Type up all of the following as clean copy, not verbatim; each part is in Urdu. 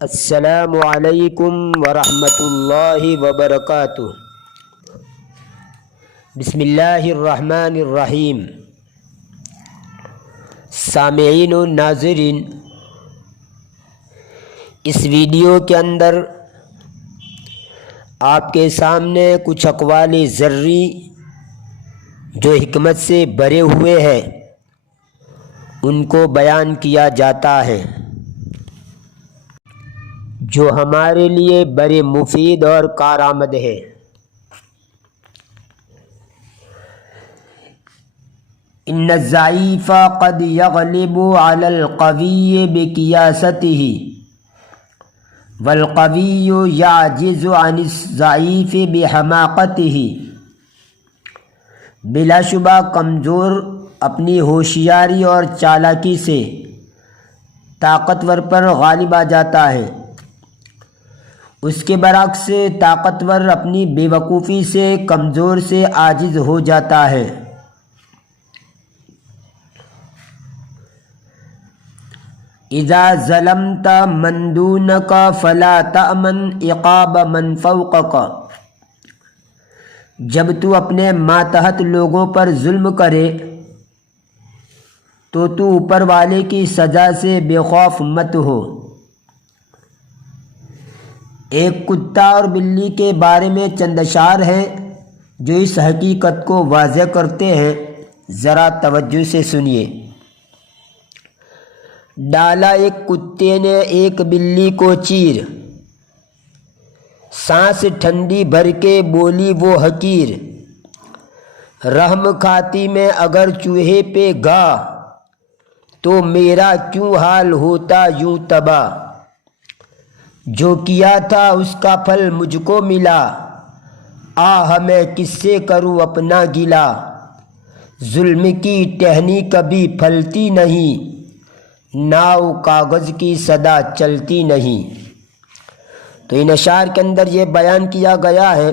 السلام علیکم ورحمۃ اللہ وبرکاتہ۔ بسم اللہ الرحمن الرحیم۔ سامعین و ناظرین، اس ویڈیو کے اندر آپ کے سامنے کچھ اقوال ذرّی جو حکمت سے بھرے ہوئے ہیں ان کو بیان کیا جاتا ہے، جو ہمارے لیے بڑے مفید اور کارآمد ہے۔ ان الضعیف قد یغلب علی القوی بقیاسته والقوی یعجز عن الضعیف بحماقته۔ بلا شبہ کمزور اپنی ہوشیاری اور چالاکی سے طاقتور پر غالب آ جاتا ہے، اس کے برعکس طاقتور اپنی بے وقوفی سے کمزور سے عاجز ہو جاتا ہے۔ اذا ظلمت من دونک فلا تأمن عقاب من فوقک۔ جب تو اپنے ماتحت لوگوں پر ظلم کرے تو اوپر والے کی سزا سے بے خوف مت ہو۔ ایک کتا اور بلی کے بارے میں چند اشعار ہیں جو اس حقیقت کو واضح کرتے ہیں، ذرا توجہ سے سنیے۔ ڈالا ایک کتے نے ایک بلی کو چیر، سانس ٹھنڈی بھر کے بولی وہ حقیر۔ رحم کھاتی میں اگر چوہے پہ گا، تو میرا کیوں حال ہوتا یوں تباہ۔ جو کیا تھا اس کا پھل مجھ کو ملا، آہ میں کس سے کروں اپنا گلا۔ ظلم کی ٹہنی کبھی پھلتی نہیں، ناؤ کاغذ کی صدا چلتی نہیں۔ تو ان اشعار کے اندر یہ بیان کیا گیا ہے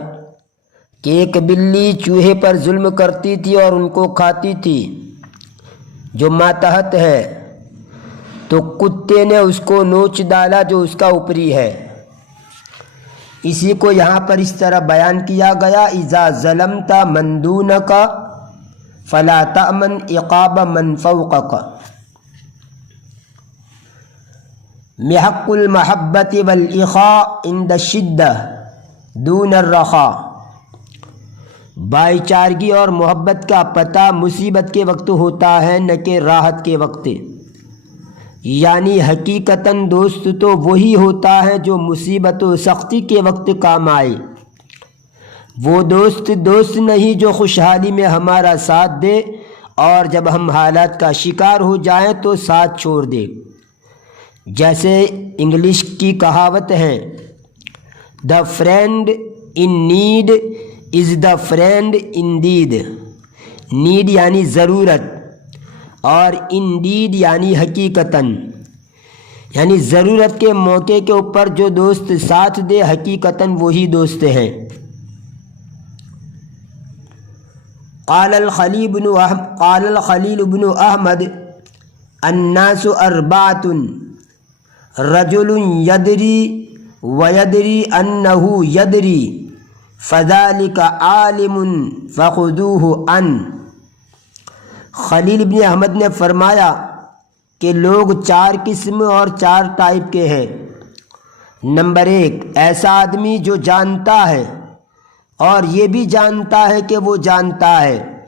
کہ ایک بلی چوہے پر ظلم کرتی تھی اور ان کو کھاتی تھی جو ماتحت ہے، تو کتے نے اس کو نوچ ڈالا جو اس کا اوپری ہے۔ اسی کو یہاں پر اس طرح بیان کیا گیا، اذا ظلمت من دونک فلا تأمن عقاب من فوقک۔ محق المحبت والاخاء عند الشدہ دون الرخاء۔ بھائی چارگی اور محبت کا پتہ مصیبت کے وقت ہوتا ہے، نہ کہ راحت کے وقت۔ یعنی حقیقتاً دوست تو وہی ہوتا ہے جو مصیبت و سختی کے وقت کام آئے۔ وہ دوست نہیں جو خوشحالی میں ہمارا ساتھ دے اور جب ہم حالات کا شکار ہو جائیں تو ساتھ چھوڑ دے۔ جیسے انگلش کی کہاوت ہے، "The friend in need is the friend indeed"۔ Need یعنی ضرورت اور indeed یعنی حقیقتاً، یعنی ضرورت کے موقع کے اوپر جو دوست ساتھ دے حقیقتاً وہی دوست ہیں۔ قال الخلیل بن احمد الناس اربعۃ رجل یدری ویدری انہ یدری فذلک عالم فخذوہ ان۔ خلیل بن احمد نے فرمایا کہ لوگ چار قسم اور چار ٹائپ کے ہیں۔ نمبر 1، ایسا آدمی جو جانتا ہے اور یہ بھی جانتا ہے کہ وہ جانتا ہے،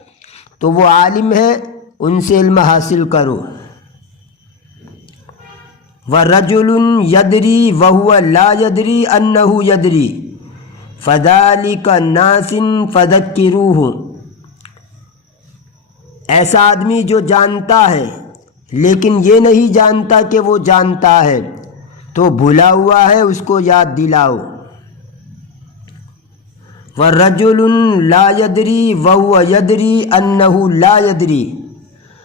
تو وہ عالم ہے، ان سے علم حاصل کرو۔ وَرَجُلٌ يَدْرِي وَهُوَ لَا يَدْرِي أَنَّهُ يَدْرِي فَذَلِكَ نَاسٍ فَذَكِّرُوهُ۔ ایسا آدمی جو جانتا ہے لیکن یہ نہیں جانتا کہ وہ جانتا ہے، تو بھولا ہوا ہے، اس کو یاد دلاؤ۔ وَرَجُلٌ لَا يَدْرِي وَهُوَ يَدْرِي أَنَّهُ لَا يَدْرِي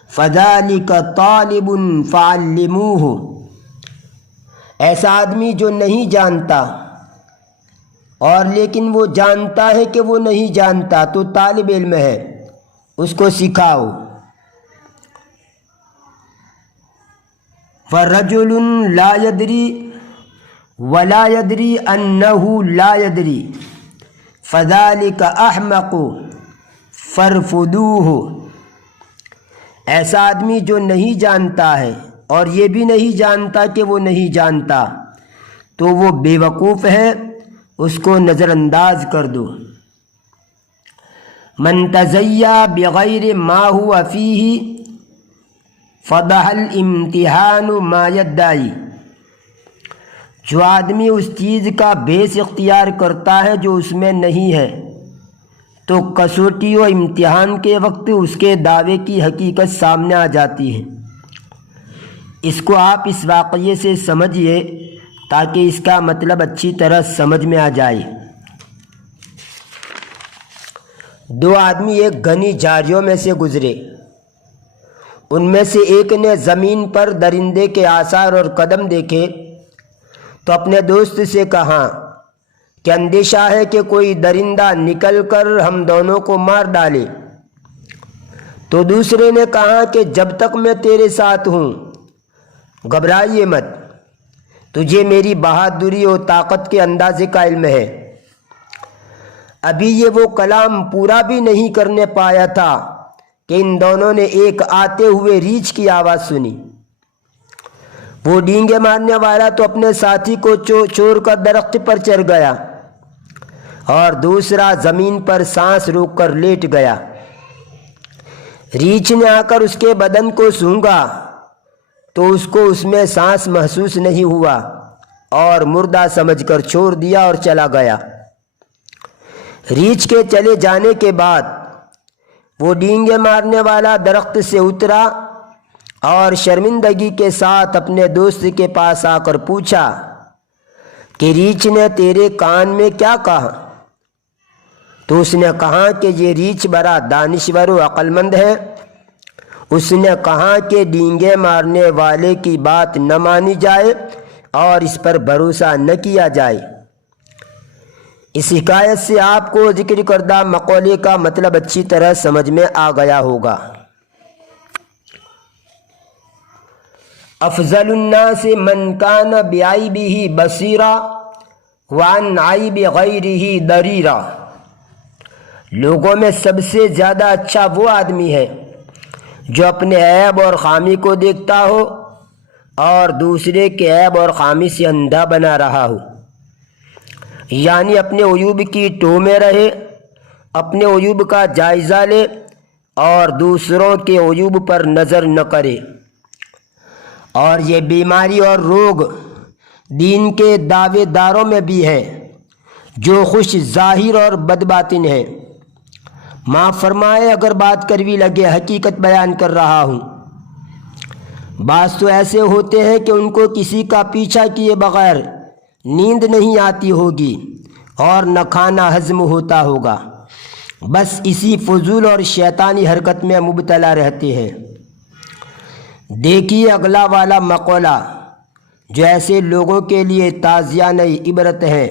فَذَلِكَ طَالِبٌ فَعَلِّمُوهُ۔ ایسا آدمی جو نہیں جانتا اور لیکن وہ جانتا ہے کہ وہ نہیں جانتا، تو طالب علم ہے، اس کو سکھاؤ۔ وَرَجُلٌ لَا يَدْرِي ولا یدری انہ لا یدری فذلک احمق فرفدوہ، ایسا آدمی جو نہیں جانتا ہے اور یہ بھی نہیں جانتا کہ وہ نہیں جانتا تو وہ بے وقوف ہے، اس کو نظر انداز کر دو۔ من تزیّا بغیر ما هو فیہ فضح الامتحان ما یدعی، جو آدمی اس چیز کا بھیس اختیار کرتا ہے جو اس میں نہیں ہے تو کسوٹی و امتحان کے وقت اس کے دعوے کی حقیقت سامنے آ جاتی ہے۔ اس کو آپ اس واقعے سے سمجھیے تاکہ اس کا مطلب اچھی طرح سمجھ میں آ جائے۔ دو آدمی ایک گھنی جھاڑیوں میں سے گزرے، ان میں سے ایک نے زمین پر درندے کے آثار اور قدم دیکھے تو اپنے دوست سے کہا کہ اندیشہ ہے کہ کوئی درندہ نکل کر ہم دونوں کو مار ڈالے۔ تو دوسرے نے کہا کہ جب تک میں تیرے ساتھ ہوں گھبرائیے مت، تجھے میری بہادری و طاقت کے اندازے کا علم ہے۔ ابھی یہ وہ کلام پورا بھی نہیں کرنے پایا تھا کہ ان دونوں نے ایک آتے ہوئے ریچھ کی آواز سنی۔ وہ ڈینگے مارنے والا تو اپنے ساتھی کو چھوڑ کر درخت پر چڑھ گیا اور دوسرا زمین پر سانس روک کر لیٹ گیا۔ ریچھ نے آ کر اس کے بدن کو سونگھا تو اس کو اس میں سانس محسوس نہیں ہوا اور مردہ سمجھ کر چھوڑ دیا اور چلا گیا۔ ریچھ کے چلے جانے کے بعد وہ ڈینگے مارنے والا درخت سے اترا اور شرمندگی کے ساتھ اپنے دوست کے پاس آ کر پوچھا کہ ریچھ نے تیرے کان میں کیا کہا؟ تو اس نے کہا کہ یہ ریچھ بڑا دانشور و عقل مند ہے۔ اس نے کہا کہ ڈینگے مارنے والے کی بات نہ مانی جائے اور اس پر بھروسہ نہ کیا جائے۔ اس حکایت سے آپ کو ذکر کردہ مقولے کا مطلب اچھی طرح سمجھ میں آ گیا ہوگا۔ افضل الناس من کان بعیبہ بصیرا وعن عیب غیرہ دریرا، لوگوں میں سب سے زیادہ اچھا وہ آدمی ہے جو اپنے عیب اور خامی کو دیکھتا ہو اور دوسرے کے عیب اور خامی سے اندھا بنا رہا ہو، یعنی اپنے عیوب کی ٹو میں رہے، اپنے عیوب کا جائزہ لے اور دوسروں کے عیوب پر نظر نہ کرے۔ اور یہ بیماری اور روگ دین کے دعوے داروں میں بھی ہے جو خوش ظاہر اور بد باطن ہے۔ معاف فرمائے اگر بات کڑوی لگے، حقیقت بیان کر رہا ہوں۔ بعض تو ایسے ہوتے ہیں کہ ان کو کسی کا پیچھا کیے بغیر نیند نہیں آتی ہوگی اور نہ کھانا ہضم ہوتا ہوگا، بس اسی فضول اور شیطانی حرکت میں مبتلا رہتے ہیں۔ دیکھیے اگلا والا مقولہ جو ایسے لوگوں کے لیے تازیانہ عبرت ہے۔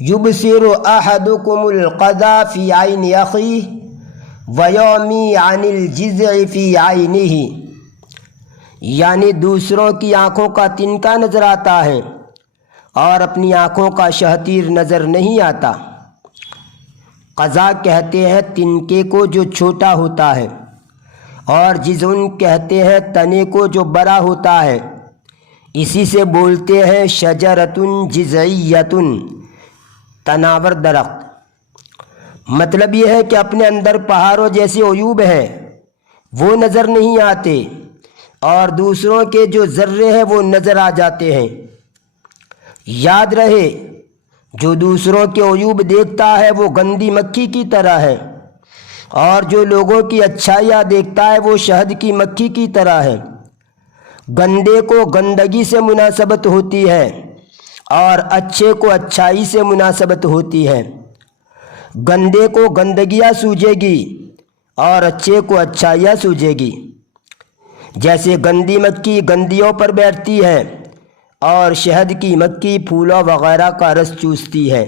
یبصر احدکم القذا فی عین اخیہ ویومی عن الجزع فی عینہ، یعنی دوسروں کی آنکھوں کا تنکا نظر آتا ہے اور اپنی آنکھوں کا شہتیر نظر نہیں آتا۔ قذا کہتے ہیں تنکے کو جو چھوٹا ہوتا ہے، اور جزعن کہتے ہیں تنے کو جو بڑا ہوتا ہے، اسی سے بولتے ہیں شجرۃ جزعیۃ، تناور درخت۔ مطلب یہ ہے کہ اپنے اندر پہاڑوں جیسے عیوب ہیں وہ نظر نہیں آتے اور دوسروں کے جو ذرے ہیں وہ نظر آ جاتے ہیں۔ یاد رہے جو دوسروں کے عیوب دیکھتا ہے وہ گندی مکھی کی طرح ہے، اور جو لوگوں کی اچھائیاں دیکھتا ہے وہ شہد کی مکھی کی طرح ہے۔ گندے کو گندگی سے مناسبت ہوتی ہے اور اچھے کو اچھائی سے مناسبت ہوتی ہے۔ گندے کو گندگیاں سوجے گی اور اچھے کو اچھائیاں سوجے گی۔ جیسے گندی مکھی گندیوں پر بیٹھتی ہے اور شہد کی مکھی پھولوں وغیرہ کا رس چوستی ہے۔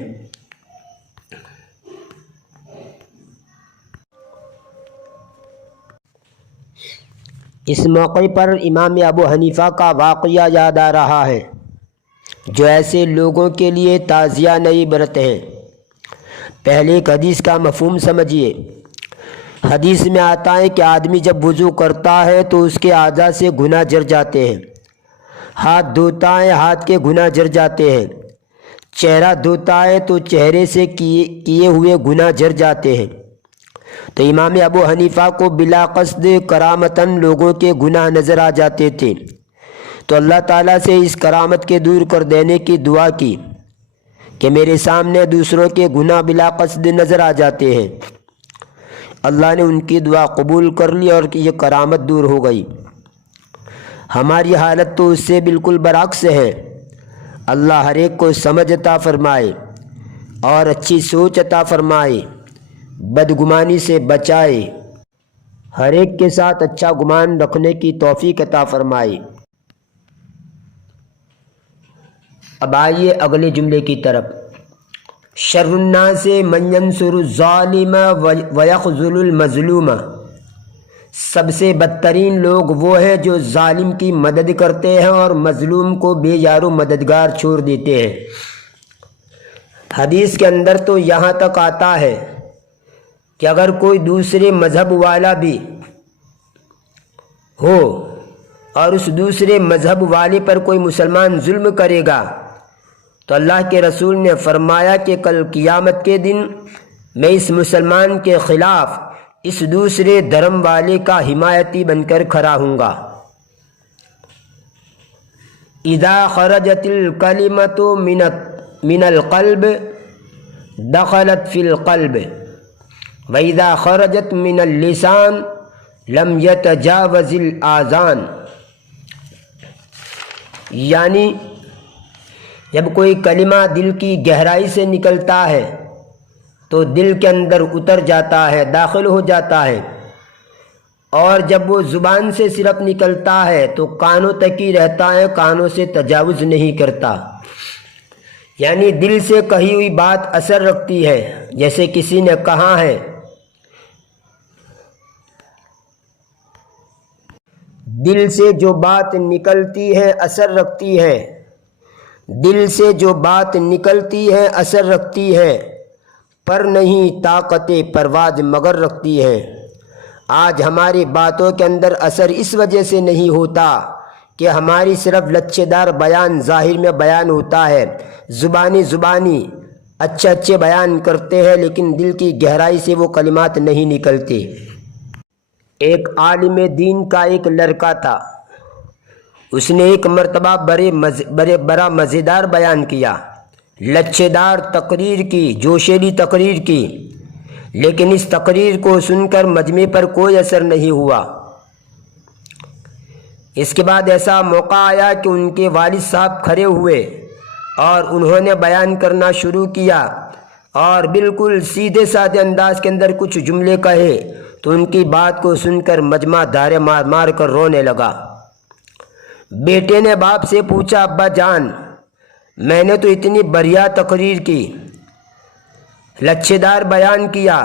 اس موقع پر امام ابو حنیفہ کا واقعہ یاد آ رہا ہے۔ جو ایسے لوگوں کے لیے تعزیہ نئی عبرت ہیں۔ پہلے ایک حدیث کا مفہوم سمجھیے۔ حدیث میں آتا ہے کہ آدمی جب وضو کرتا ہے تو اس کے اعضاء سے گناہ جر جاتے ہیں، ہاتھ دھوتا ہے ہاتھ کے گناہ جر جاتے ہیں، چہرہ دھوتا ہے تو چہرے سے کیے ہوئے گناہ جر جاتے ہیں۔ تو امام ابو حنیفہ کو بلا قصد کرامتاً لوگوں کے گناہ نظر آ جاتے تھے، تو اللہ تعالیٰ سے اس کرامت کے دور کر دینے کی دعا کی کہ میرے سامنے دوسروں کے گناہ بلا قصد نظر آ جاتے ہیں۔ اللہ نے ان کی دعا قبول کر لی اور یہ کرامت دور ہو گئی۔ ہماری حالت تو اس سے بالکل برعکس ہے۔ اللہ ہر ایک کو سمجھ عطا فرمائے اور اچھی سوچ عطا فرمائے، بدگمانی سے بچائے، ہر ایک کے ساتھ اچھا گمان رکھنے کی توفیق عطا فرمائے۔ اب آئیے اگلے جملے کی طرف۔ شر الناس من ینصر الظالم ویخذل المظلوم، سب سے بدترین لوگ وہ ہیں جو ظالم کی مدد کرتے ہیں اور مظلوم کو بے یار و مددگار چھوڑ دیتے ہیں۔ حدیث کے اندر تو یہاں تک آتا ہے کہ اگر کوئی دوسرے مذہب والا بھی ہو اور اس دوسرے مذہب والے پر کوئی مسلمان ظلم کرے گا تو اللہ کے رسول نے فرمایا کہ کل قیامت کے دن میں اس مسلمان کے خلاف اس دوسرے دھرم والے کا حمایتی بن کر کھڑا ہوں گا۔ اذا خرجت الکلمۃ من القلب دخلت فی القلب واذا خرجت من اللسان لم یتجاوز الاذان، یعنی جب کوئی کلمہ دل کی گہرائی سے نکلتا ہے تو دل کے اندر اتر جاتا ہے، داخل ہو جاتا ہے، اور جب وہ زبان سے صرف نکلتا ہے تو کانوں تک ہی رہتا ہے، کانوں سے تجاوز نہیں کرتا۔ یعنی دل سے کہی ہوئی بات اثر رکھتی ہے۔ جیسے کسی نے کہا ہے، دل سے جو بات نکلتی ہے اثر رکھتی ہے، دل سے جو بات نکلتی ہے اثر رکھتی ہے، پر نہیں طاقت پرواز مگر رکھتی ہے۔ آج ہماری باتوں کے اندر اثر اس وجہ سے نہیں ہوتا کہ ہماری صرف لچھے دار بیان ظاہر میں بیان ہوتا ہے، زبانی اچھے بیان کرتے ہیں، لیکن دل کی گہرائی سے وہ کلمات نہیں نکلتے۔ ایک عالم دین کا ایک لڑکا تھا، اس نے ایک مرتبہ بڑا مزیدار بیان کیا، لچھے دار تقریر کی، جوشیلی تقریر کی، لیکن اس تقریر کو سن کر مجمع پر کوئی اثر نہیں ہوا۔ اس کے بعد ایسا موقع آیا کہ ان کے والد صاحب کھڑے ہوئے اور انہوں نے بیان کرنا شروع کیا اور بالکل سیدھے سادے انداز کے اندر کچھ جملے کہے تو ان کی بات کو سن کر مجمع دھارے مار مار کر رونے لگا۔ بیٹے نے باپ سے پوچھا، ابا جان، میں نے تو اتنی بڑھیا تقریر کی، لچھے دار بیان کیا،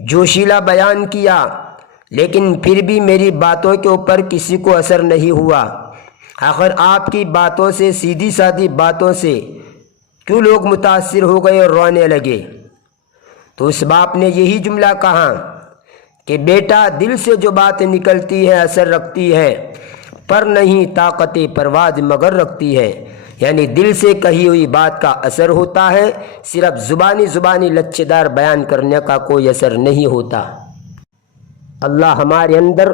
جوشیلا بیان کیا، لیکن پھر بھی میری باتوں کے اوپر کسی کو اثر نہیں ہوا۔ آخر آپ کی باتوں سے، سیدھی سادی باتوں سے کیوں لوگ متاثر ہو گئے اور رونے لگے؟ تو اس باپ نے یہی جملہ کہا کہ بیٹا، دل سے جو بات نکلتی ہے اثر رکھتی ہے، پر نہیں طاقت پرواز مگر رکھتی ہے۔ یعنی دل سے کہی ہوئی بات کا اثر ہوتا ہے، صرف زبانی لچھے دار بیان کرنے کا کوئی اثر نہیں ہوتا۔ اللہ ہمارے اندر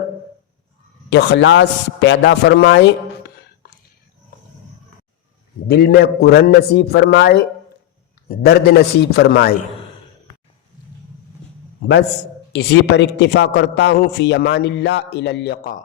اخلاص پیدا فرمائے، دل میں قرآن نصیب فرمائے، درد نصیب فرمائے۔ بس اسی پر اکتفا کرتا ہوں۔ فی امان اللہ، الی اللقاء۔